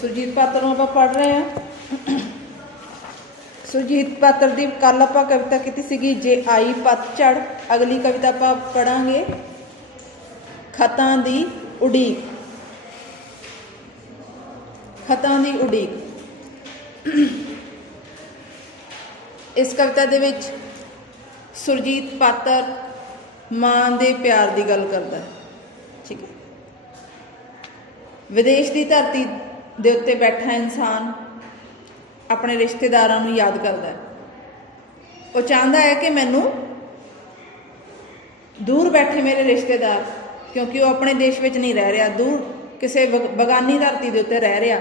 ਸੁਰਜੀਤ ਪਾਤਰ ਨੂੰ ਆਪਾਂ ਪੜ ਰਹੇ ਹਾਂ। ਸੁਰਜੀਤ ਪਾਤਰ ਦੀ ਕੱਲ ਆਪਾਂ ਕਵਿਤਾ ਕੀਤੀ ਸੀਗੀ, ਜੇ ਆਈ ਪਤਝੜ ਅਗਲੀ ਕਵਿਤਾ ਆਪਾਂ ਪੜਾਂਗੇ ਖਤਾਂ ਦੀ ਉਡੀਕ। ਖਤਾਂ ਦੀ ਉਡੀਕ। ਇਸ ਕਵਿਤਾ ਦੇ ਵਿੱਚ ਸੁਰਜੀਤ ਪਾਤਰ ਮਾਂ ਦੇ ਪਿਆਰ ਦੀ ਗੱਲ ਕਰਦਾ ਹੈ। ਠੀਕ ਹੈ। ਵਿਦੇਸ਼ ਦੀ ਧਰਤੀ ਦੇ ਉੱਤੇ ਬੈਠਾ ਇਨਸਾਨ ਆਪਣੇ ਰਿਸ਼ਤੇਦਾਰਾਂ ਨੂੰ ਯਾਦ ਕਰਦਾ ਹੈ। ਉਹ ਚਾਹੁੰਦਾ ਹੈ ਕਿ ਮੈਨੂੰ ਦੂਰ ਬੈਠੇ ਮੇਰੇ ਰਿਸ਼ਤੇਦਾਰ, ਕਿਉਂਕਿ ਉਹ ਆਪਣੇ ਦੇਸ਼ ਵਿੱਚ ਨਹੀਂ ਰਹਿ ਰਿਹਾ, ਦੂਰ ਕਿਸੇ ਬਗ- ਬਗਾਨੀ ਧਰਤੀ ਦੇ ਉੱਤੇ ਰਹਿ ਰਿਹਾ।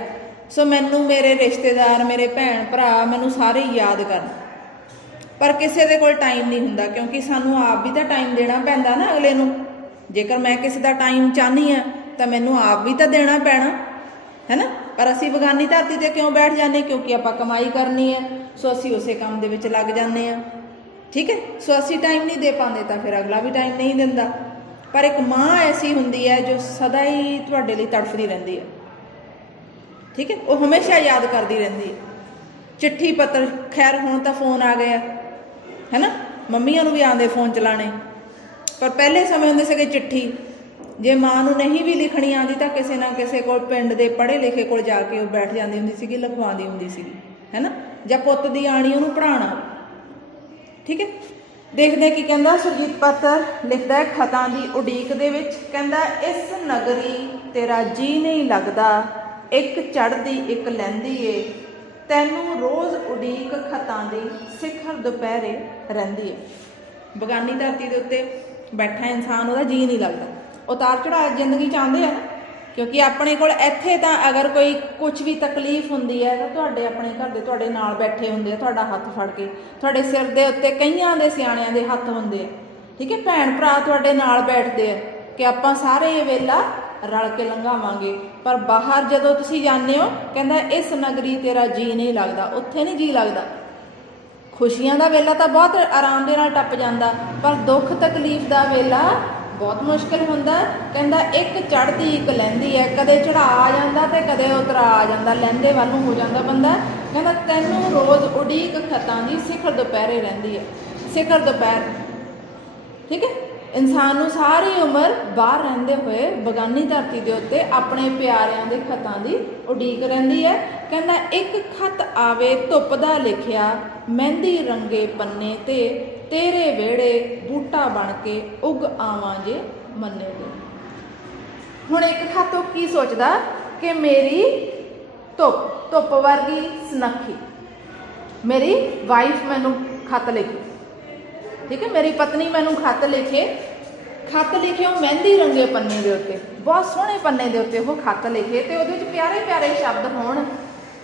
ਸੋ ਮੈਨੂੰ ਮੇਰੇ ਰਿਸ਼ਤੇਦਾਰ, ਮੇਰੇ ਭੈਣ, ਭਰਾ ਮੈਨੂੰ ਸਾਰੇ ਯਾਦ ਕਰਨ। ਪਰ ਕਿਸੇ ਦੇ ਕੋਲ ਟਾਈਮ ਨਹੀਂ ਹੁੰਦਾ, ਕਿਉਂਕਿ ਸਾਨੂੰ ਆਪ ਵੀ ਤਾਂ ਟਾਈਮ ਦੇਣਾ ਪੈਂਦਾ ਨਾ ਅਗਲੇ ਨੂੰ। ਜੇਕਰ ਮੈਂ ਕਿਸੇ ਦਾ ਟਾਈਮ ਚਾਹਨੀ ਆ ਤਾਂ ਮੈਨੂੰ ਆਪ ਵੀ ਤਾਂ ਦੇਣਾ ਪੈਣਾ, ਹੈ ਨਾ? ਪਰ ਅਸੀਂ ਬਗਾਨੀ ਧਰਤੀ ਤੇ ਕਿਉਂ ਬੈਠ ਜਾਂਦੇ? ਕਿਉਂਕਿ ਆਪਾਂ ਕਮਾਈ ਕਰਨੀ ਹੈ, ਸੋ ਅਸੀਂ ਉਸੇ ਕੰਮ ਦੇ ਵਿੱਚ ਲੱਗ ਜਾਂਦੇ ਆ ਠੀਕ ਹੈ? ਸੋ ਅਸੀਂ ਟਾਈਮ ਨਹੀਂ ਦੇ ਪਾਉਂਦੇ ਤਾਂ ਫਿਰ ਅਗਲਾ ਵੀ ਟਾਈਮ ਨਹੀਂ ਦਿੰਦਾ। ਪਰ ਇੱਕ ਮਾਂ ਐਸੀ ਹੁੰਦੀ ਹੈ ਜੋ ਸਦਾ ਹੀ ਤੁਹਾਡੇ ਲਈ ਤੜਫਦੀ ਰਹਿੰਦੀ ਹੈ। ਠੀਕ ਹੈ? ਉਹ ਹਮੇਸ਼ਾ ਯਾਦ ਕਰਦੀ ਰਹਿੰਦੀ ਹੈ। ਚਿੱਠੀ, ਪੱਤਰ, ਖੈਰ, ਹੁਣ ਤਾਂ ਫੋਨ ਆ ਗਿਆ। ਆ ਹੈਨਾ ਮੰਮੀਆਂ ਨੂੰ ਵੀ ਆਉਂਦੇ ਫੋਨ ਚਲਾਣੇ ਪਰ ਪਹਿਲੇ ਸਮੇਂ ਹੁੰਦੇ ਸੀਗੇ ਚਿੱਠੀ। ਜੇ ਮਾਂ ਨੂੰ ਨਹੀਂ ਵੀ ਲਿਖਣੀ ਆਉਂਦੀ ਤਾਂ ਕਿਸੇ ਨਾ ਕਿਸੇ ਕੋਲ ਪਿੰਡ ਦੇ ਪੜ੍ਹੇ ਲਿਖੇ ਕੋਲ ਜਾ ਕੇ ਉਹ ਬੈਠ ਜਾਂਦੀ ਹੁੰਦੀ ਸੀਗੀ, ਲਿਖਵਾਉਂਦੀ ਹੁੰਦੀ ਸੀਗੀ ਹੈਨਾ ਜਾਂ ਪੁੱਤ ਦੀ ਆਣੀ ਉਹਨੂੰ ਪੜਾਉਣਾ ਠੀਕ ਹੈ? ਦੇਖਦੇ ਕੀ ਕਹਿੰਦਾ ਸੁਰਜੀਤ ਪਾਤਰ ਲਿਖਦਾ ਹੈ, ਖਤਾਂ ਦੀ ਉਡੀਕ ਦੇ ਵਿੱਚ ਕਹਿੰਦਾ, ਇਸ ਨਗਰੀ ਤੇਰਾ ਜੀ ਨਹੀਂ ਲੱਗਦਾ, ਇੱਕ ਚੜਦੀ ਇੱਕ ਲੈਂਦੀ ਏ। ਤੈਨੂੰ ਰੋਜ਼ ਉਡੀਕ ਖਤਾਂ ਦੀ ਸਿਖਰ ਦੁਪਹਿਰੇ ਰਹਿੰਦੀ ਏ। ਬਗਾਨੀ ਧਰਤੀ ਦੇ ਉੱਤੇ ਬੈਠਾ ਇਨਸਾਨ, ਉਹਦਾ ਜੀ ਨਹੀਂ ਲੱਗਦਾ। ਉਤਾਰ ਚੜਾਅ ਜ਼ਿੰਦਗੀ 'ਚ ਆਉਂਦੇ ਆ ਨਾ। ਕਿਉਂਕਿ ਆਪਣੇ ਕੋਲ ਇੱਥੇ ਤਾਂ ਅਗਰ ਕੋਈ ਕੁਝ ਵੀ ਤਕਲੀਫ ਹੁੰਦੀ ਹੈ, ਤਾਂ ਤੁਹਾਡੇ ਆਪਣੇ ਘਰ ਦੇ ਤੁਹਾਡੇ ਨਾਲ ਬੈਠੇ ਹੁੰਦੇ ਆ, ਤੁਹਾਡਾ ਹੱਥ ਫੜ ਕੇ। ਤੁਹਾਡੇ ਸਿਰ ਦੇ ਉੱਤੇ ਕਈਆਂ ਦੇ ਸਿਆਣਿਆਂ ਦੇ ਹੱਥ ਹੁੰਦੇ ਆ। ਠੀਕ ਹੈ, ਭੈਣ ਭਰਾ ਤੁਹਾਡੇ ਨਾਲ ਬੈਠਦੇ ਆ ਕਿ ਆਪਾਂ ਸਾਰੇ ਇਹ ਵੇਲਾ ਰਲ ਕੇ ਲੰਘਾਵਾਂਗੇ। ਪਰ ਬਾਹਰ ਜਦੋਂ ਤੁਸੀਂ ਜਾਂਦੇ ਹੋ, ਕਹਿੰਦਾ, ਇਸ ਨਗਰੀ ਤੇਰਾ ਜੀ ਨਹੀਂ ਲੱਗਦਾ। ਉੱਥੇ ਨਹੀਂ ਜੀ ਲੱਗਦਾ। ਖੁਸ਼ੀਆਂ ਦਾ ਵੇਲਾ ਤਾਂ ਬਹੁਤ ਆਰਾਮ ਦੇ ਨਾਲ ਟੱਪ ਜਾਂਦਾ, ਪਰ ਦੁੱਖ ਤਕਲੀਫ ਦਾ ਵੇਲਾ ਬਹੁਤ ਮੁਸ਼ਕਲ ਹੁੰਦਾ। ਕਹਿੰਦਾ ਇੱਕ ਚੜਦੀ ਇੱਕ ਲੈਂਦੀ ਹੈ। ਕਦੇ ਚੜਾ ਆ ਜਾਂਦਾ ਤੇ ਕਦੇ ਉਤਰਾ ਆ ਜਾਂਦਾ। ਲੈਂਦੇ ਵੱਲ ਨੂੰ ਹੋ ਜਾਂਦਾ ਬੰਦਾ। ਕਹਿੰਦਾ ਤੈਨੂੰ ਰੋਜ਼ ਉਡੀਕ ਖਤਾਂ ਦੀ ਸਿਖਰ ਦੁਪਹਿਰੇ ਰਹਿੰਦੀ ਹੈ। ਸਿਖਰ ਦੁਪਹਿਰ। ਠੀਕ ਹੈ? ਇਨਸਾਨ ਨੂੰ ਸਾਰੀ ਉਮਰ ਬਾਹਰ ਰਹਿੰਦੇ ਹੋਏ ਬਗਾਨੀ ਧਰਤੀ ਦੇ ਉੱਤੇ ਆਪਣੇ ਪਿਆਰਿਆਂ ਦੇ ਖਤਾਂ ਦੀ ਉਡੀਕ ਰਹਿੰਦੀ ਹੈ। ਕਹਿੰਦਾ ਇੱਕ ਖਤ ਆਵੇ ਧੁੱਪ ਦਾ ਲਿਖਿਆ, ਮਹਿੰਦੀ ਰੰਗੇ ਪੰਨੇ ਤੇ ਤੇਰੇ ਵਿਹੜੇ ਬੂਟਾ ਬਣ ਕੇ ਉਗ ਆਵਾਂ ਜੇ ਮੰਨੇ ਦੇ ਹੁਣ ਇੱਕ ਖਤ ਉਹ ਕੀ ਸੋਚਦਾ ਕਿ ਮੇਰੀ ਧੁੱਪ ਧੁੱਪ ਵਰਗੀ ਸੁਨੱਖੀ, ਮੇਰੀ ਵਾਈਫ ਮੈਨੂੰ ਖਤ ਲਿਖੇ। ਠੀਕ ਹੈ, ਮੇਰੀ ਪਤਨੀ ਮੈਨੂੰ ਖਤ ਲਿਖੇ। ਖਤ ਲਿਖਿਓ ਮਹਿੰਦੀ ਰੰਗੇ ਪੰਨੇ ਦੇ ਉੱਤੇ, ਬਹੁਤ ਸੋਹਣੇ ਪੰਨੇ ਦੇ ਉੱਤੇ ਉਹ ਖਤ ਲਿਖੇ ਤੇ ਉਹਦੇ ਵਿੱਚ ਪਿਆਰੇ ਪਿਆਰੇ ਸ਼ਬਦ ਹੋਣ।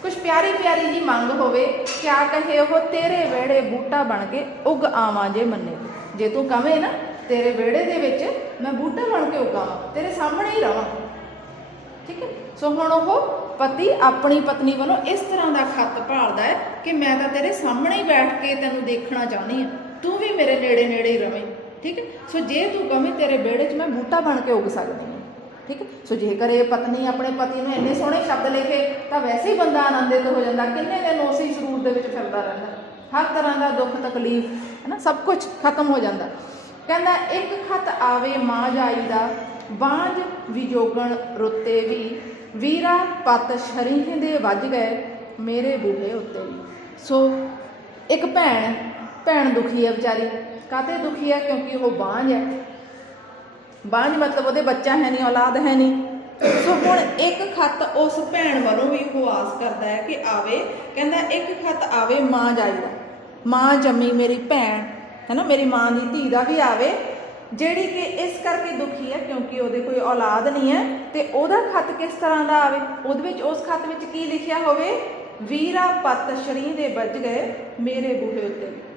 ਕੁਛ ਪਿਆਰੀ ਪਿਆਰੀ ਜੀ ਮੰਗ ਹੋਵੇ ਕਿਆ ਕਹੇ ਉਹ ਤੇਰੇ ਵਿਹੜੇ ਬੂਟਾ ਬਣ ਕੇ ਉਗ ਆਵਾਂ ਜੇ ਮੰਨੇ। ਜੇ ਤੂੰ ਕਵੇਂ ਨਾ ਤੇਰੇ ਵਿਹੜੇ ਦੇ ਵਿੱਚ ਮੈਂ ਬੂਟਾ ਬਣ ਕੇ ਉਗਾਵਾਂ, ਤੇਰੇ ਸਾਹਮਣੇ ਹੀ ਰਵਾਂ। ਠੀਕ ਹੈ? ਸੋ ਹੁਣ ਉਹ ਪਤੀ ਆਪਣੀ ਪਤਨੀ ਵੱਲੋਂ ਇਸ ਤਰ੍ਹਾਂ ਦਾ ਖੱਤ ਭਾਲਦਾ ਹੈ ਕਿ ਮੈਂ ਤਾਂ ਤੇਰੇ ਸਾਹਮਣੇ ਹੀ ਬੈਠ ਕੇ ਤੈਨੂੰ ਦੇਖਣਾ ਚਾਹੁੰਦੀ ਹਾਂ। ਤੂੰ ਵੀ ਮੇਰੇ ਨੇੜੇ ਨੇੜੇ ਹੀ ਰਵੇਂ। ਠੀਕ ਹੈ? ਸੋ ਜੇ ਤੂੰ ਕਵੇਂ ਤੇਰੇ ਵਿਹੜੇ 'ਚ ਮੈਂ ਬੂਟਾ ਬਣ ਕੇ ਉਗ ਸਕਦੀ ਠੀਕ ਸੋ ਜੇਕਰ ਇਹ ਪਤਨੀ ਆਪਣੇ ਪਤੀ ਨੂੰ ਇੰਨੇ ਸੋਹਣੇ ਸ਼ਬਦ ਲਿਖੇ ਤਾਂ ਵੈਸੇ ਹੀ ਬੰਦਾ ਆਨੰਦਿਤ ਹੋ ਜਾਂਦਾ। ਕਿੰਨੇ ਦਿਨ ਉਸੇ ਹੀ ਸਰੂਰ ਦੇ ਵਿੱਚ ਫਿਰਦਾ ਰਹਿੰਦਾ। ਹਰ ਤਰ੍ਹਾਂ ਦਾ ਦੁੱਖ, ਤਕਲੀਫ, ਹੈ ਨਾ? ਸਭ ਕੁਝ ਖਤਮ ਹੋ ਜਾਂਦਾ। ਕਹਿੰਦਾ, ਇੱਕ ਖਤ ਆਵੇ ਮਾਂ ਜਾਈ ਦਾ ਬਾਝ ਵਿਜੋਗਣ ਰੁੱਤੇ ਵੀ। ਵੀਰਾ ਪਤ ਸ਼ਰੀਹ ਦੇ ਵੱਜ ਗਏ, ਮੇਰੇ ਬੂਹੇ ਉੱਤੇ ਵੀ। ਸੋ ਇੱਕ ਭੈਣ ਭੈਣ ਦੁਖੀ ਹੈ ਵਿਚਾਰੀ। ਕਾਤੇ ਦੁਖੀ ਹੈ? ਕਿਉਂਕਿ ਉਹ ਬਾਂਝ ਹੈ। ਬਾਂਝ ਮਤਲਬ ਉਹਦੇ ਬੱਚਾ ਹੈ ਨਹੀਂ, ਔਲਾਦ ਹੈ ਨਹੀਂ। ਸੋ ਹੁਣ ਇੱਕ ਖਤ ਉਸ ਭੈਣ ਵੱਲੋਂ ਵੀ ਉਹ ਆਸ ਕਰਦਾ ਹੈ ਕਿ ਆਵੇ, ਕਹਿੰਦਾ ਇੱਕ ਖਤ ਆਵੇ, ਮਾਂ ਜਾਈਦਾ। ਮਾਂ ਜੰਮੀ ਮੇਰੀ ਭੈਣ, ਹੈ ਨਾ, ਮੇਰੀ ਮਾਂ ਦੀ ਧੀ ਦਾ ਵੀ ਆਵੇ, ਜਿਹੜੀ ਕਿ ਇਸ ਕਰਕੇ ਦੁਖੀ ਹੈ ਕਿਉਂਕਿ ਉਹਦੇ ਕੋਈ ਔਲਾਦ ਨਹੀਂ ਹੈ, ਤੇ ਉਹਦਾ ਖਤ ਕਿਸ ਤਰ੍ਹਾਂ ਦਾ ਆਵੇ? ਉਹਦੇ ਵਿੱਚ, ਉਸ ਖਤ ਵਿੱਚ ਕੀ ਲਿਖਿਆ ਹੋਵੇ? ਵੀਰਾ ਪਤ ਸ਼ਰੀ ਦੇ ਵੱਜ ਗਏ ਮੇਰੇ ਬੂਹੇ ਉੱਤੇ।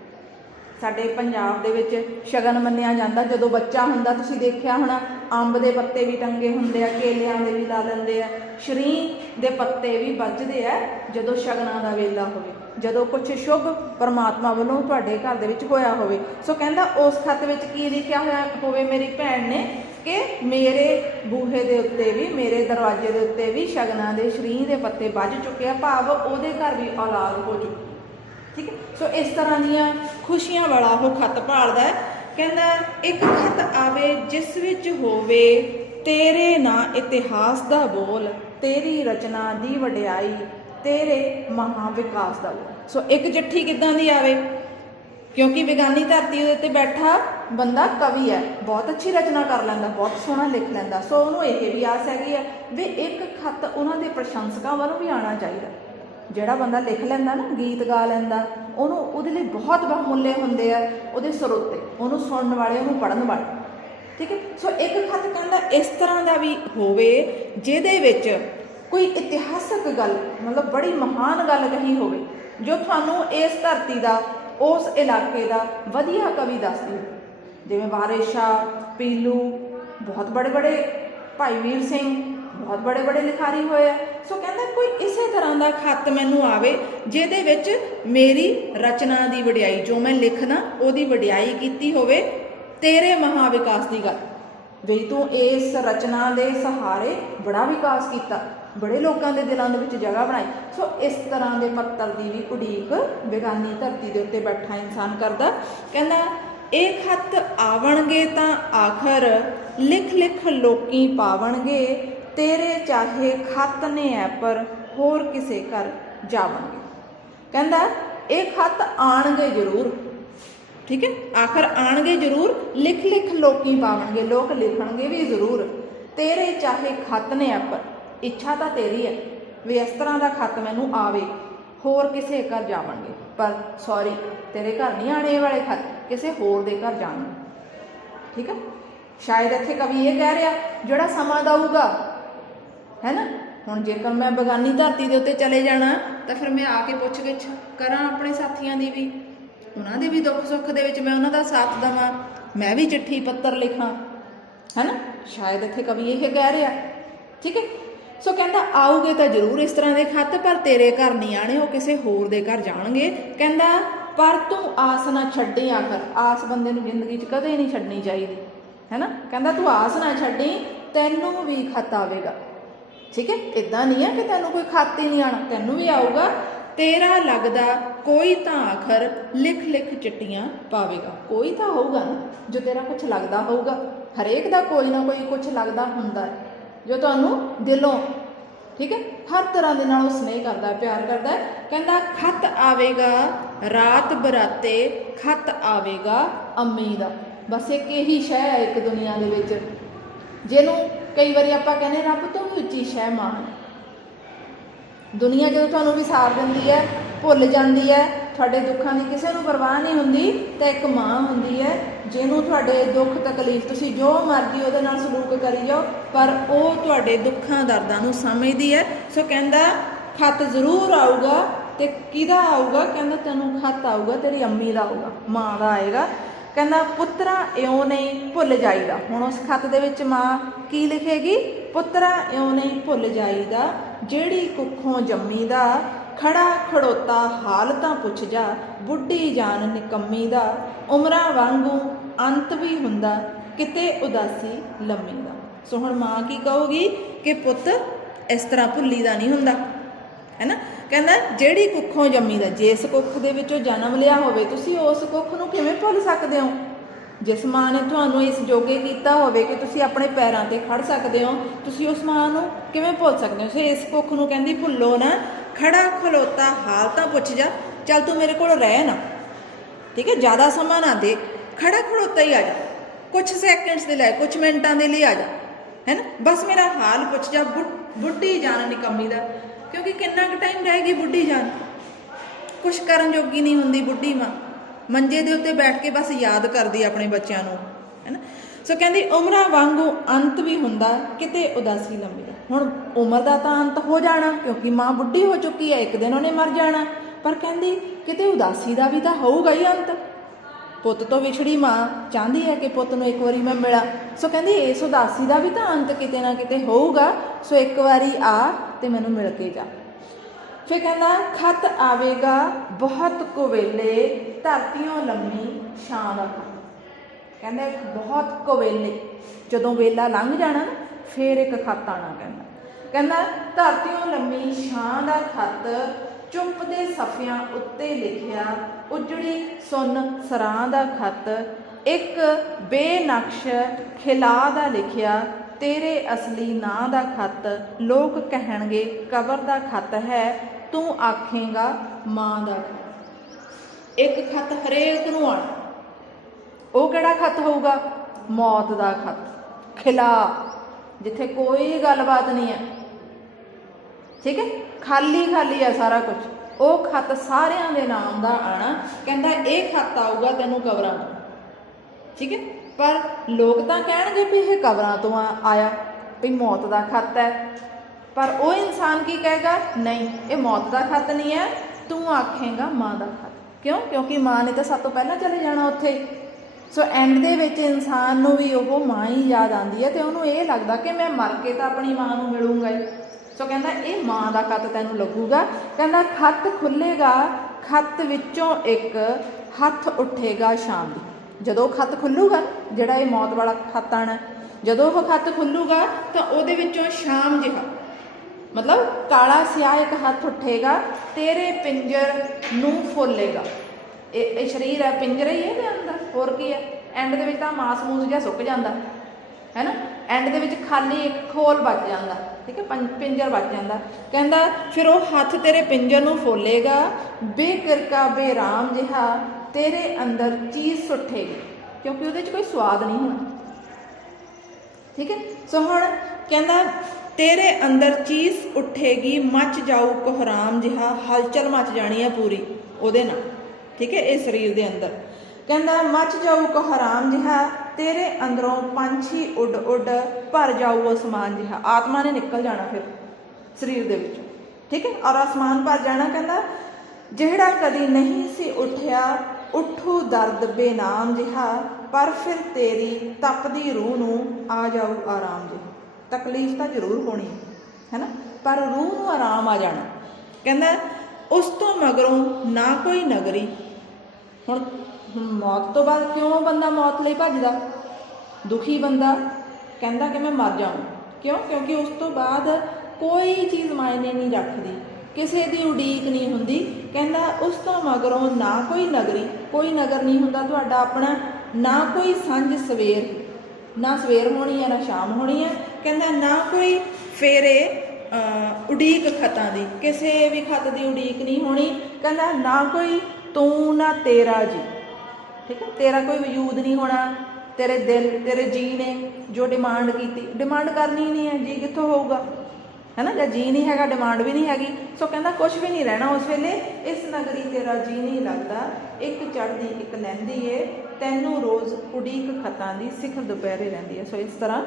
ਸਾਡੇ ਪੰਜਾਬ ਦੇ ਵਿੱਚ ਸ਼ਗਨ ਮੰਨਿਆ ਜਾਂਦਾ। ਜਦੋਂ ਬੱਚਾ ਹੁੰਦਾ, ਤੁਸੀਂ ਦੇਖਿਆ ਹੋਣਾ, ਅੰਬ ਦੇ ਪੱਤੇ ਵੀ ਟੰਗੇ ਹੁੰਦੇ ਆ, ਕੇਲਿਆਂ ਦੇ ਵੀ ਲਾ ਲੈਂਦੇ ਆ। ਸ਼ਰੀ ਦੇ ਪੱਤੇ ਵੀ ਵੱਜਦੇ ਆ ਜਦੋਂ ਸ਼ਗਨਾਂ ਦਾ ਵੇਲਾ ਹੋਵੇ। ਜਦੋਂ ਕੁਝ ਸ਼ੁਭ ਪਰਮਾਤਮਾ ਵੱਲੋਂ ਤੁਹਾਡੇ ਘਰ ਦੇ ਵਿੱਚ ਹੋਇਆ ਹੋਵੇ। ਸੋ ਕਹਿੰਦਾ, ਉਸ ਖਤ ਵਿੱਚ ਕੀ ਲਿਖਿਆ ਹੋਇਆ ਹੋਵੇ ਮੇਰੀ ਭੈਣ ਨੇ? ਕਿ ਮੇਰੇ ਬੂਹੇ ਦੇ ਉੱਤੇ ਵੀ, ਮੇਰੇ ਦਰਵਾਜ਼ੇ ਦੇ ਉੱਤੇ ਵੀ ਸ਼ਗਨਾਂ ਦੇ, ਸ਼ਰੀਂ ਦੇ ਪੱਤੇ ਵੱਜ ਚੁੱਕੇ ਆ। ਭਾਵ ਉਹਦੇ ਘਰ ਵੀ ਔਲਾਦ ਹੋ ਚੁੱਕੀ ਠੀਕ ਹੈ? ਸੋ ਇਸ ਤਰ੍ਹਾਂ ਦੀਆਂ ਖੁਸ਼ੀਆਂ ਵਾਲਾ ਉਹ ਖੱਤ ਭਾਲਦਾ ਹੈ। ਕਹਿੰਦਾ, ਇੱਕ ਖੱਤ ਆਵੇ, ਜਿਸ ਵਿੱਚ ਹੋਵੇ, ਤੇਰੇ ਨਾਂ ਇਤਿਹਾਸ ਦਾ ਬੋਲ, ਤੇਰੀ ਰਚਨਾ ਦੀ ਵਡਿਆਈ, ਤੇਰੇ ਮਹਾ ਵਿਕਾਸ ਦਾ ਬੋਲ। ਸੋ ਇੱਕ ਚਿੱਠੀ ਕਿੱਦਾਂ ਦੀ ਆਵੇ? ਕਿਉਂਕਿ ਵਿਗਾਨੀ ਧਰਤੀ ਦੇ ਉੱਤੇ ਬੈਠਾ ਬੰਦਾ ਕਵੀ ਹੈ, ਬਹੁਤ ਅੱਛੀ ਰਚਨਾ ਕਰ ਲੈਂਦਾ, ਬਹੁਤ ਸੋਹਣਾ ਲਿਖ ਲੈਂਦਾ। ਸੋ ਉਹਨੂੰ ਇਹ ਵੀ ਆਸ ਹੈਗੀ ਹੈ ਵੀ ਇੱਕ ਖੱਤ ਉਹਨਾਂ ਦੇ ਪ੍ਰਸ਼ੰਸਕਾਂ ਵੱਲੋਂ ਵੀ ਆਉਣਾ ਚਾਹੀਦਾ। ਜਿਹੜਾ ਬੰਦਾ ਲਿਖ ਲੈਂਦਾ ਨਾ, ਗੀਤ ਗਾ ਲੈਂਦਾ, ਉਹਨੂੰ ਉਹਦੇ ਲਈ ਬਹੁਤ ਬਹੁਮੁੱਲੇ ਹੁੰਦੇ ਆ ਉਹਦੇ ਸਰੋਤੇ ਉਹਨੂੰ ਸੁਣਨ ਵਾਲੇ, ਉਹਨੂੰ ਪੜਨ ਵਾਲੇ। ਠੀਕ ਹੈ? ਸੋ ਇੱਕ ਖੱਤ ਕਹਿੰਦਾ ਇਸ ਤਰ੍ਹਾਂ ਦਾ ਵੀ ਹੋਵੇ, ਜਿਹਦੇ ਵਿੱਚ ਕੋਈ ਇਤਿਹਾਸਕ ਗੱਲ, ਮਤਲਬ ਬੜੀ ਮਹਾਨ ਗੱਲ ਕਹੀ ਹੋਵੇ, ਜੋ ਤੁਹਾਨੂੰ ਇਸ ਧਰਤੀ ਦਾ, ਉਸ ਇਲਾਕੇ ਦਾ ਵਧੀਆ ਕਵੀ ਦੱਸਦੀ ਹੋਵੇ ਜਿਵੇਂ ਵਾਰਿਸ ਪੀਲੂ, ਬਹੁਤ ਬੜੇ ਬੜੇ ਭਾਈ ਵੀਰ ਸਿੰਘ ਬਹੁਤ ਬੜੇ ਬੜੇ ਲਿਖਾਰੀ ਹੋਏ ਆ। ਸੋ ਕਹਿੰਦਾ ਕੋਈ ਇਸੇ ਤਰ੍ਹਾਂ ਦਾ ਖੱਤ ਮੈਨੂੰ ਆਵੇ, ਜਿਹਦੇ ਵਿੱਚ ਮੇਰੀ ਰਚਨਾ ਦੀ ਵਡਿਆਈ, ਜੋ ਮੈਂ ਲਿਖਣਾ ਉਹਦੀ ਵਡਿਆਈ ਕੀਤੀ ਹੋਵੇ, ਤੇਰੇ ਮਹਾ ਵਿਕਾਸ ਦੀ ਗੱਲ। ਵੀ ਤੂੰ ਇਸ ਰਚਨਾ ਦੇ ਸਹਾਰੇ ਬੜਾ ਵਿਕਾਸ ਕੀਤਾ, ਬੜੇ ਲੋਕਾਂ ਦੇ ਦਿਲਾਂ ਦੇ ਵਿੱਚ ਜਗ੍ਹਾ ਬਣਾਈ। ਸੋ ਇਸ ਤਰ੍ਹਾਂ ਦੇ ਪੱਤਰ ਦੀ ਵੀ ਉਡੀਕ ਬੇਗਾਨੀ ਧਰਤੀ ਦੇ ਉੱਤੇ ਬੈਠਾ ਇਨਸਾਨ ਕਰਦਾ। ਕਹਿੰਦਾ, ਇਹ ਖੱਤ ਆਵਣਗੇ ਤਾਂ ਆਖਰ ਲਿਖ ਲਿਖ ਲੋਕੀ ਪਾਵਣਗੇ ਤੇਰੇ ਚਾਹੇ ਖਤ ਨੇ ਐ, ਪਰ ਹੋਰ ਕਿਸੇ ਘਰ ਜਾਵਣਗੇ ਕਹਿੰਦਾ, ਇਹ ਖਤ ਆਣਗੇ ਜ਼ਰੂਰ। ਠੀਕ ਹੈ? ਆਖਰ ਆਣਗੇ ਜ਼ਰੂਰ ਲਿਖ ਲਿਖ ਲੋਕੀ ਪਾਵਣਗੇ, ਲੋਕ ਲਿਖਣਗੇ ਵੀ ਜ਼ਰੂਰ। ਤੇਰੇ ਚਾਹੇ ਖਤ ਨੇ ਪਰ ਇੱਛਾ ਤਾਂ ਤੇਰੀ ਹੈ ਵੀ ਇਸ ਤਰ੍ਹਾਂ ਦਾ ਖਤ ਮੈਨੂੰ ਆਵੇ, ਹੋਰ ਕਿਸੇ ਘਰ ਜਾਵਣਗੇ ਪਰ ਸੌਰੀ ਤੇਰੇ ਘਰ ਨਹੀਂ ਆਣੇ ਇਹ ਵਾਲੇ ਖਤ, ਕਿਸੇ ਹੋਰ ਦੇ ਘਰ ਜਾਣਗੇ ਠੀਕ ਹੈ? ਸ਼ਾਇਦ ਇੱਥੇ ਕਵੀ ਇਹ ਕਹਿ ਰਿਹਾ, ਜਿਹੜਾ ਸਮਾਂ ਦਊਗਾ ਹੈ ਨਾ ਹੁਣ ਜੇਕਰ ਮੈਂ ਬਗਾਨੀ ਧਰਤੀ ਦੇ ਉੱਤੇ ਚਲੇ ਜਾਣਾ, ਤਾਂ ਫਿਰ ਮੈਂ ਆ ਕੇ ਪੁੱਛ ਗਿੱਛ ਕਰਾਂ ਆਪਣੇ ਸਾਥੀਆਂ ਦੀ ਵੀ। ਉਹਨਾਂ ਦੇ ਵੀ ਦੁੱਖ ਸੁੱਖ ਦੇ ਵਿੱਚ ਮੈਂ ਉਹਨਾਂ ਦਾ ਸਾਥ ਦਵਾਂ, ਮੈਂ ਵੀ ਚਿੱਠੀ ਪੱਤਰ ਲਿਖਾਂ ਹੈ ਨਾ ਸ਼ਾਇਦ ਇੱਥੇ ਕਵੀ ਇਹ ਕਹਿ ਰਿਹਾ, ਠੀਕ ਹੈ? ਸੋ ਕਹਿੰਦਾ, ਆਉਗੇ ਤਾਂ ਜ਼ਰੂਰ ਇਸ ਤਰ੍ਹਾਂ ਦੇ ਖੱਤ, ਪਰ ਤੇਰੇ ਘਰ ਨਹੀਂ ਆਣੇ ਉਹ ਕਿਸੇ ਹੋਰ ਦੇ ਘਰ ਜਾਣਗੇ। ਕਹਿੰਦਾ, ਪਰ ਤੂੰ ਆਸ ਨਾ ਛੱਡੀ ਆਖਰ ਆਸ ਬੰਦੇ ਨੂੰ ਜ਼ਿੰਦਗੀ 'ਚ ਕਦੇ ਨਹੀਂ ਛੱਡਣੀ ਚਾਹੀਦੀ। ਹੈ ਨਾ ਕਹਿੰਦਾ, ਤੂੰ ਆਸ ਨਾ ਛੱਡੀ, ਤੈਨੂੰ ਵੀ ਖਤ ਆਵੇਗਾ। ਠੀਕ ਹੈ? ਇਦਾਂ ਨਹੀਂ ਹੈ ਕਿ ਤੈਨੂੰ ਕੋਈ ਖਤ ਹੀ ਨਹੀਂ ਆਣਾ ਤੈਨੂੰ ਵੀ ਆਊਗਾ। ਤੇਰਾ ਲੱਗਦਾ ਕੋਈ ਤਾਂ ਆਖਰ ਲਿਖ ਲਿਖ ਚਿੱਟੀਆਂ ਪਾਵੇਗਾ। ਕੋਈ ਤਾਂ ਹੋਊਗਾ ਨਾ, ਜੋ ਤੇਰਾ ਕੁਝ ਲੱਗਦਾ ਹੋਊਗਾ। ਹਰੇਕ ਦਾ ਕੋਈ ਨਾ ਕੋਈ ਕੁਝ ਲੱਗਦਾ ਹੁੰਦਾ ਹੈ। ਜੋ ਤੁਹਾਨੂੰ ਦਿਲੋਂ, ਠੀਕ ਹੈ? ਹਰ ਤਰ੍ਹਾਂ ਦੇ ਨਾਲ ਉਹ ਸਨੇਹ ਕਰਦਾ, ਪਿਆਰ ਕਰਦਾ ਕਹਿੰਦਾ, ਖਤ ਆਵੇਗਾ, ਰਾਤ ਬਰਾਤੇ ਖਤ ਆਵੇਗਾ ਅੰਮੀ ਦਾ ਬਸ ਇੱਕ ਇਹੀ ਸ਼ੈ ਹੈ ਇੱਕ ਦੁਨੀਆ ਦੇ ਵਿੱਚ, ਜਿਹਨੂੰ ਕਈ ਵਾਰੀ ਆਪਾਂ ਕਹਿੰਦੇ ਰੱਬ ਤੋਂ ਵੀ ਉੱਚੀ ਸ਼ੈ ਮਾਂ ਦੁਨੀਆ ਜਦੋਂ ਤੁਹਾਨੂੰ ਵਿਸਾਰ ਦਿੰਦੀ ਹੈ, ਭੁੱਲ ਜਾਂਦੀ ਹੈ, ਤੁਹਾਡੇ ਦੁੱਖਾਂ ਦੀ ਕਿਸੇ ਨੂੰ ਪਰਵਾਹ ਨਹੀਂ ਹੁੰਦੀ, ਤਾਂ ਇੱਕ ਮਾਂ ਹੁੰਦੀ ਹੈ, ਜਿਹਨੂੰ ਤੁਹਾਡੇ ਦੁੱਖ, ਤਕਲੀਫ ਤੁਸੀਂ ਜੋ ਮਰਜ਼ੀ ਉਹਦੇ ਨਾਲ ਸਲੂਕ ਕਰੀ ਜਾਓ, ਪਰ ਉਹ ਤੁਹਾਡੇ ਦੁੱਖਾਂ, ਦਰਦਾਂ ਨੂੰ ਸਮਝਦੀ ਹੈ। ਸੋ ਕਹਿੰਦਾ, ਖਤ ਜ਼ਰੂਰ ਆਊਗਾ ਤੇ ਕਿਹਦਾ ਆਊਗਾ? ਕਹਿੰਦਾ, ਤੈਨੂੰ ਖਤ ਆਊਗਾ, ਤੇਰੀ ਅੰਮੀ ਦਾ ਆਊਗਾ, ਮਾਂ ਦਾ ਆਏਗਾ। ਕਹਿੰਦਾ, ਪੁੱਤਰਾ, ਇਉਂ ਨਹੀਂ ਭੁੱਲ ਜਾਈਦਾ। ਹੁਣ ਉਸ ਖਤ ਦੇ ਵਿੱਚ ਮਾਂ ਕੀ ਲਿਖੇਗੀ? ਪੁੱਤਰਾ, ਇਉਂ ਨਹੀਂ ਭੁੱਲ ਜਾਈਦਾ। ਜਿਹੜੀ ਕੁੱਖੋਂ ਜੰਮੀ ਦਾ ਖੜਾ ਖੜੋਤਾ ਹਾਲ ਤਾਂ ਪੁੱਛ ਜਾ। ਬੁੱਢੀ ਜਾਨ ਨਿਕੰਮੀ ਦਾ ਉਮਰਾਂ ਵਾਂਗੂ ਅੰਤ ਵੀ ਹੁੰਦਾ, ਕਿਤੇ ਉਦਾਸੀ ਲੰਮੀ ਦਾ ਸੋ ਹੁਣ ਮਾਂ ਕੀ ਕਹੂਗੀ ਕਿ, ਪੁੱਤ, ਇਸ ਤਰ੍ਹਾਂ ਭੁੱਲੀ ਦਾ ਨਹੀਂ ਹੁੰਦਾ। ਹੈ ਨਾ? ਕਹਿੰਦਾ, ਜਿਹੜੀ ਕੁੱਖੋਂ ਜੰਮੀ ਦਾ, ਜਿਸ ਕੁੱਖ ਦੇ ਵਿੱਚੋਂ ਜਨਮ ਲਿਆ ਹੋਵੇ, ਤੁਸੀਂ ਉਸ ਕੁੱਖ ਨੂੰ ਕਿਵੇਂ ਭੁੱਲ ਸਕਦੇ ਹੋ? ਜਿਸ ਮਾਂ ਨੇ ਤੁਹਾਨੂੰ ਇਸ ਜੋਗੇ ਕੀਤਾ ਹੋਵੇ ਕਿ ਤੁਸੀਂ ਆਪਣੇ ਪੈਰਾਂ ਤੇ ਖੜ ਸਕਦੇ ਹੋ, ਤੁਸੀਂ ਉਸ ਮਾਂ ਨੂੰ ਕਿਵੇਂ ਭੁੱਲ ਸਕਦੇ ਹੋ? ਸੋ ਇਸ ਕੁੱਖ ਨੂੰ ਕਹਿੰਦੀ, ਭੁੱਲੋ ਨਾ, ਖੜਾ ਖਲੋਤਾ ਹਾਲ ਤਾਂ ਪੁੱਛ ਜਾ, ਚੱਲ ਤੂੰ ਮੇਰੇ ਕੋਲ ਰਹਿ ਨਾ। ਠੀਕ ਹੈ, ਜ਼ਿਆਦਾ ਸਮਾਂ ਨਾ ਦੇ, ਖੜਾ ਖੜੋਤਾ ਹੀ ਆ ਜਾ। ਕੁਝ ਸੈਕਿੰਡਸ ਦੇ ਲਈ ਕੁਝ ਮਿੰਟਾਂ ਦੇ ਲਈ ਆ ਜਾ। ਹੈ ਨਾ? ਬਸ ਮੇਰਾ ਹਾਲ ਪੁੱਛ ਜਾ ਬੁੱਢ- ਬੁੱਢੀ ਜਾਨ ਨਿਕੰਮੀ ਦਾ। ਕਿਉਂਕਿ ਕਿੰਨਾ ਕੁ ਟਾਈਮ ਰਹੇਗੀ ਬੁੱਢੀ ਜਾਨ ਕੁਛ ਕਰਨ ਜੋਗੀ ਨਹੀਂ ਹੁੰਦੀ ਬੁੱਢੀ ਮਾਂ। ਮੰਜੇ ਦੇ ਉੱਤੇ ਬੈਠ ਕੇ ਬਸ ਯਾਦ ਕਰਦੀ ਆਪਣੇ ਬੱਚਿਆਂ ਨੂੰ ਹੈਨਾ ਸੋ ਕਹਿੰਦੀ, ਉਮਰਾਂ ਵਾਂਗੂ ਅੰਤ ਵੀ ਹੁੰਦਾ, ਕਿਤੇ ਉਦਾਸੀ ਲੰਮੀ ਹੁਣ ਉਮਰ ਦਾ ਤਾਂ ਅੰਤ ਹੋ ਜਾਣਾ, ਕਿਉਂਕਿ ਮਾਂ ਬੁੱਢੀ ਹੋ ਚੁੱਕੀ ਹੈ ਇੱਕ ਦਿਨ ਉਹਨੇ ਮਰ ਜਾਣਾ। ਪਰ ਕਹਿੰਦੀ, ਕਿਤੇ ਉਦਾਸੀ ਦਾ ਵੀ ਤਾਂ ਹੋਊਗਾ ਹੀ ਅੰਤ। ਪੁੱਤ ਤੋਂ ਵਿਛੜੀ ਮਾਂ ਚਾਹੁੰਦੀ ਹੈ ਕਿ ਪੁੱਤ ਨੂੰ ਇੱਕ ਵਾਰੀ ਮੈਂ ਮਿਲਾਂ। ਸੋ ਕਹਿੰਦੀ ਇਸ ਉਦਾਸੀ ਦਾ ਵੀ ਤਾਂ ਅੰਤ ਕਿਤੇ ਨਾ ਕਿਤੇ ਹੋਊਗਾ। ਸੋ ਇੱਕ ਵਾਰੀ ਆ ਤੇ ਮੈਨੂੰ ਮਿਲ ਕੇ ਜਾ। ਫਿਰ ਕਹਿੰਦਾ, ਖਤ ਆਵੇਗਾ, ਬਹੁਤ ਕੁਵੇਲੇ, ਧਰਤੀਓਂ ਲੰਮੀ ਛਾਂ ਦਾ ਖਤ ਕਹਿੰਦਾ, ਬਹੁਤ ਕੁਵੇਲੇ। ਜਦੋਂ ਵੇਲਾ ਲੰਘ ਜਾਣਾ ਨਾ, ਫੇਰ ਇੱਕ ਖੱਤ ਆਣਾ ਕਹਿੰਦਾ। ਕਹਿੰਦਾ, ਧਰਤੀਓਂ ਲੰਮੀ ਛਾਂ ਦਾ ਖੱਤ ਚੁੱਪ ਦੇ ਸਫਿਆਂ ਉੱਤੇ ਲਿਖਿਆ ਉਜੜੀ ਸੁਨ ਸਰਾਂ ਦਾ ਖਤ, ਇੱਕ ਬੇਨਕਸ਼ ਖਿਲਾ ਦਾ ਲਿਖਿਆ, ਤੇਰੇ ਅਸਲੀ ਨਾਂ ਦਾ ਖਤ, ਲੋਕ ਕਹਿਣਗੇ, ਕਬਰ ਦਾ ਖਤ ਹੈ, ਤੂੰ ਆਖੇਗਾ, ਮਾਂ ਦਾ ਖੱਤ। ਇੱਕ ਖਤ ਹਰੇਕ ਨੂੰ ਆਣਾ। ਉਹ ਕਿਹੜਾ ਖਤ ਹੋਊਗਾ? ਮੌਤ ਦਾ ਖਤ। ਖਿਲਾ, ਜਿੱਥੇ ਕੋਈ ਗੱਲਬਾਤ ਨਹੀਂ ਹੈ। ਠੀਕ ਹੈ? ਖਾਲੀ ਖਾਲੀ ਹੈ ਸਾਰਾ ਕੁਝ ਉਹ ਖਤ ਸਾਰਿਆਂ ਦੇ ਨਾਮ ਦਾ ਆਣਾ। ਕਹਿੰਦਾ, ਇਹ ਖੱਤ ਆਊਗਾ ਤੈਨੂੰ ਕਬਰਾਂ ਤੋਂ। ਠੀਕ ਹੈ? ਪਰ ਲੋਕ ਤਾਂ ਕਹਿਣਗੇ ਵੀ ਇਹ ਕਬਰਾਂ ਤੋਂ ਆ- ਆਇਆ, ਵੀ ਮੌਤ ਦਾ ਖੱਤ ਹੈ। ਪਰ ਉਹ ਇਨਸਾਨ ਕੀ ਕਹੇਗਾ? ਨਹੀਂ, ਇਹ ਮੌਤ ਦਾ ਖੱਤ ਨਹੀਂ ਹੈ। ਤੂੰ ਆਖੇਗਾ ਮਾਂ ਦਾ ਖਤ। ਕਿਉਂ? ਕਿਉਂਕਿ ਮਾਂ ਨੇ ਤਾਂ ਸਭ ਤੋਂ ਪਹਿਲਾਂ ਚਲੇ ਜਾਣਾ ਉੱਥੇ। ਸੋ ਐਂਡ ਦੇ ਵਿੱਚ ਇਨਸਾਨ ਨੂੰ ਵੀ ਉਹ ਮਾਂ ਹੀ ਯਾਦ ਆਉਂਦੀ ਹੈ ਤੇ ਉਹਨੂੰ ਇਹ ਲੱਗਦਾ ਕਿ ਮੈਂ ਮਰ ਕੇ ਤਾਂ ਆਪਣੀ ਮਾਂ ਨੂੰ ਮਿਲੂੰਗਾ ਹੀ। ਸੋ ਕਹਿੰਦਾ, ਇਹ ਮਾਂ ਦਾ ਖੱਤ ਤੈਨੂੰ ਲੱਗੂਗਾ? ਕਹਿੰਦਾ, ਖੱਤ ਖੁੱਲੇਗਾ ਖੱਤ ਵਿੱਚੋਂ ਇੱਕ ਹੱਥ ਉੱਠੇਗਾ ਸ਼ਾਮ ਦੀ। ਜਦੋਂ ਖੱਤ ਖੁੱਲੂਗਾ, ਜਿਹੜਾ ਇਹ ਮੌਤ ਵਾਲਾ ਖੱਤ ਆਣਾ, ਜਦੋਂ ਉਹ ਖੱਤ ਖੁੱਲੂਗਾ, ਤਾਂ ਉਹਦੇ ਵਿੱਚੋਂ ਸ਼ਾਮ ਜਿਹਾ, ਮਤਲਬ ਕਾਲਾ ਸਿਆਹ ਇੱਕ ਹੱਥ ਉੱਠੇਗਾ, ਤੇਰੇ ਪਿੰਜਰ ਨੂੰ ਫੋਲੇਗਾ। ਇਹ ਇਹ ਸਰੀਰ ਹੈ, ਪਿੰਜਰ ਹੀ ਹੈ ਇਹਦੇ ਅੰਦਰ, ਹੋਰ ਕੀ ਹੈ? ਐਂਡ ਦੇ ਵਿੱਚ ਤਾਂ ਮਾਸ ਮੂਸ ਜਿਹਾ ਸੁੱਕ ਜਾਂਦਾ, ਹੈ ਨਾ? ਐਂਡ ਦੇ ਵਿੱਚ ਖਾਲੀ ਇੱਕ ਖੋਲ ਬਚ ਜਾਂਦਾ, ਠੀਕ ਹੈ ਪੰ- ਪਿੰਜਰ ਬਚ ਜਾਂਦਾ। ਕਹਿੰਦਾ, ਫਿਰ ਉਹ ਹੱਥ ਤੇਰੇ ਪਿੰਜਰ ਨੂੰ ਫੋਲੇਗਾ, ਬੇਕਿਰਕਾ, ਬੇਰਾਮ ਜਿਹਾ, ਤੇਰੇ ਅੰਦਰ ਚੀਜ਼ ਸੁੱਠੇਗੀ ਕਿਉਂਕਿ ਉਹਦੇ 'ਚ ਕੋਈ ਸਵਾਦ ਨਹੀਂ ਹੋਣਾ। ਠੀਕ ਹੈ, ਸੋ ਹੁਣ ਕਹਿੰਦਾ, ਤੇਰੇ ਅੰਦਰ ਚੀਜ਼ ਉੱਠੇਗੀ, ਮੱਚ ਜਾਊ ਕੋਹਰਾਮ ਜਿਹਾ, ਹਲਚਲ ਮਚ ਜਾਣੀ ਹੈ ਪੂਰੀ ਉਹਦੇ ਨਾਲ। ਠੀਕ ਹੈ, ਇਹ ਸਰੀਰ ਦੇ ਅੰਦਰ। ਕਹਿੰਦਾ, ਮੱਚ ਜਾਊ ਕੋਹਰਾਮ ਜਿਹਾ ਤੇਰੇ ਅੰਦਰੋਂ ਪੰਛੀ ਉੱਡ ਉੱਡ ਭਰ ਜਾਊ ਅਸਮਾਨ ਜਿਹਾ। ਆਤਮਾ ਨੇ ਨਿਕਲ ਜਾਣਾ ਫਿਰ ਸਰੀਰ ਦੇ ਵਿੱਚੋਂ। ਠੀਕ ਹੈ? ਔਰ ਅਸਮਾਨ ਭਰ ਜਾਣਾ ਕਹਿੰਦਾ, ਜਿਹੜਾ ਕਦੀ ਨਹੀਂ ਸੀ ਉੱਠਿਆ, ਉੱਠੂ ਦਰਦ ਬੇਨਾਮ ਜਿਹਾ, ਪਰ ਫਿਰ ਤੇਰੀ ਤਪਦੀ ਰੂਹ ਨੂੰ ਆ ਜਾਊ ਆਰਾਮ ਜਿਹਾ। ਤਕਲੀਫ ਤਾਂ ਜ਼ਰੂਰ ਹੋਣੀ, ਹੈ ਨਾ? ਪਰ ਰੂਹ ਨੂੰ ਆਰਾਮ ਆ ਜਾਣਾ। ਕਹਿੰਦਾ, ਉਸ ਤੋਂ ਮਗਰੋਂ ਨਾ ਕੋਈ ਨਗਰੀ ਹੁਣ ਹੁਣ ਮੌਤ ਤੋਂ ਬਾਅਦ ਕਿਉਂ ਬੰਦਾ ਮੌਤ ਲਈ ਭੱਜਦਾ? ਦੁਖੀ ਬੰਦਾ ਕਹਿੰਦਾ ਕਿ ਮੈਂ ਮਰ ਜਾਵਾਂ। ਕਿਉਂ? ਕਿਉਂਕਿ ਉਸ ਤੋਂ ਬਾਅਦ ਕੋਈ ਚੀਜ਼ ਮਾਇਨੇ ਨਹੀਂ ਰੱਖਦੀ। ਕਿਸੇ ਦੀ ਉਡੀਕ ਨਹੀਂ ਹੁੰਦੀ। ਕਹਿੰਦਾ ਉਸ ਤੋਂ ਮਗਰੋਂ ਨਾ ਕੋਈ ਨਗਰੀ, ਕੋਈ ਨਗਰ ਨਹੀਂ ਹੁੰਦਾ ਤੁਹਾਡਾ ਆਪਣਾ। ਨਾ ਕੋਈ ਸਾਂਝ ਸਵੇਰ, ਨਾ ਸਵੇਰ ਹੋਣੀ ਹੈ, ਨਾ ਸ਼ਾਮ ਹੋਣੀ ਹੈ। ਕਹਿੰਦਾ ਨਾ ਕੋਈ ਫੇਰੇ ਉਡੀਕ ਖਤਾਂ ਦੀ। ਕਿਸੇ ਵੀ ਖਤ ਦੀ ਉਡੀਕ ਨਹੀਂ ਹੋਣੀ। ਕਹਿੰਦਾ ਨਾ ਕੋਈ ਤੂੰ ਨਾ ਤੇਰਾ ਜੀ। ਠੀਕ ਹੈ? ਤੇਰਾ ਕੋਈ ਵਜੂਦ ਨਹੀਂ ਹੋਣਾ। ਤੇਰੇ ਦਿਲ, ਤੇਰੇ ਜੀ ਨੇ ਜੋ ਡਿਮਾਂਡ ਕੀਤੀ। ਡਿਮਾਂਡ ਕਰਨੀ ਨਹੀਂ ਹੈ। ਜੀ ਕਿੱਥੋਂ ਹੋਊਗਾ? ਹੈ ਨਾ ਜਾਂ ਜੀ ਨਹੀਂ ਹੈਗਾ ਡਿਮਾਂਡ ਵੀ ਨਹੀਂ ਹੈਗੀ। ਸੋ ਕਹਿੰਦਾ ਕੁਝ ਵੀ ਨਹੀਂ ਰਹਿਣਾ ਉਸ ਵੇਲੇ। ਇਸ ਨਗਰੀ ਤੇਰਾ ਜੀ ਨਹੀਂ ਲੱਗਦਾ। ਇੱਕ ਚੜ੍ਹਦੀ, ਇੱਕ ਲਹਿੰਦੀ ਏ। ਤੈਨੂੰ ਰੋਜ਼ ਉਡੀਕ ਖਤਾਂ ਦੀ ਸਿਖਰ ਦੁਪਹਿਰੇ ਰਹਿੰਦੀ ਹੈ ਸੋ ਇਸ ਤਰ੍ਹਾਂ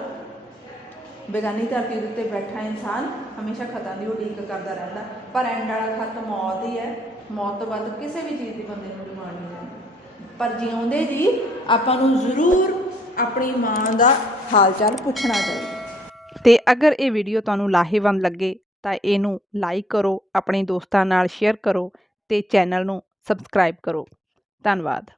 ਬੇਗਾਨੀ ਧਰਤੀ ਦੇ ਉੱਤੇ ਬੈਠਾ ਇਨਸਾਨ ਹਮੇਸ਼ਾ ਖਤਾਂ ਦੀ ਉਡੀਕ ਕਰਦਾ ਰਹਿੰਦਾ। ਪਰ ਐਂਡ ਵਾਲਾ ਖਤ ਮੌਤ ਹੀ ਹੈ। ਮੌਤ ਤੋਂ ਬਾਅਦ ਕਿਸੇ ਵੀ ਚੀਜ਼ ਦੀ ਬੰਦੇ ਨੂੰ ਡਿਮਾਂਡ ਨਹੀਂ ਰਹਿੰਦੀ ਪਰ ਜਿਉਂਦੇ ਜੀ, ਆਪਾਂ ਨੂੰ ਜ਼ਰੂਰ ਆਪਣੀ ਮਾਂ ਦਾ ਹਾਲ ਚਾਲ ਪੁੱਛਣਾ ਚਾਹੀਦਾ। ਤੇ ਅਗਰ ਇਹ ਵੀਡੀਓ ਤੁਹਾਨੂੰ ਲਾਹੇਵੰਦ ਲੱਗੇ, ਤਾਂ ਇਹਨੂੰ ਲਾਈਕ ਕਰੋ, ਆਪਣੇ ਦੋਸਤਾਂ ਨਾਲ ਸ਼ੇਅਰ ਕਰੋ ਤੇ ਚੈਨਲ ਨੂੰ ਸਬਸਕ੍ਰਾਈਬ ਕਰੋ। ਧੰਨਵਾਦ।